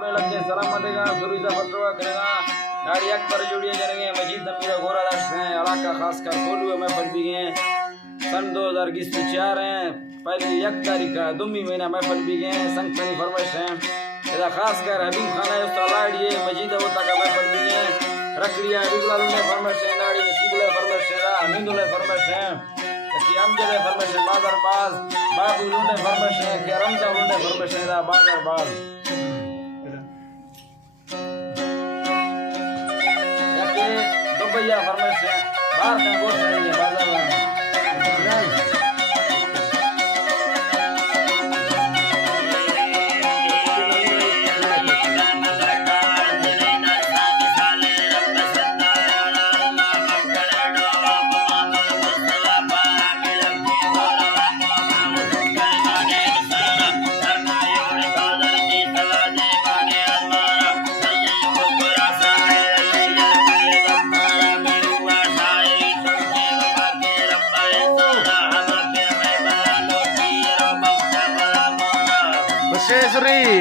पुणे लग के सलाम देगा सुरीजा पटवा करेगा गाड़ी एक पर जोड़िए करेंगे मजीद नमीरा गोरा दस्त हैं इलाका खास कर खोलुए महफिल भी गए सन 2021 से 4 हैं पहली 1 तारीख का दुमी महीना महफिल भी गए संग सनी फरमाइश हैं इधर खास कर हबीब खाना उस्तालाड़िए मजीद होता का महफिल भी गए रखड़िया हबीबुल्लाह ने फरमाइश है नाड़ी नसीबुल्लाह फरमाइश है अमीनुल्लाह फरमाइश है कि अमजद फरमाइश है बादरबाज बाबू लुंडे फरमाइश है कि रमजा लुंडे फरमाइश है बादरबाज दुबैया फरमाइश है बाहर का गोश्त है बाजार में Sri Sri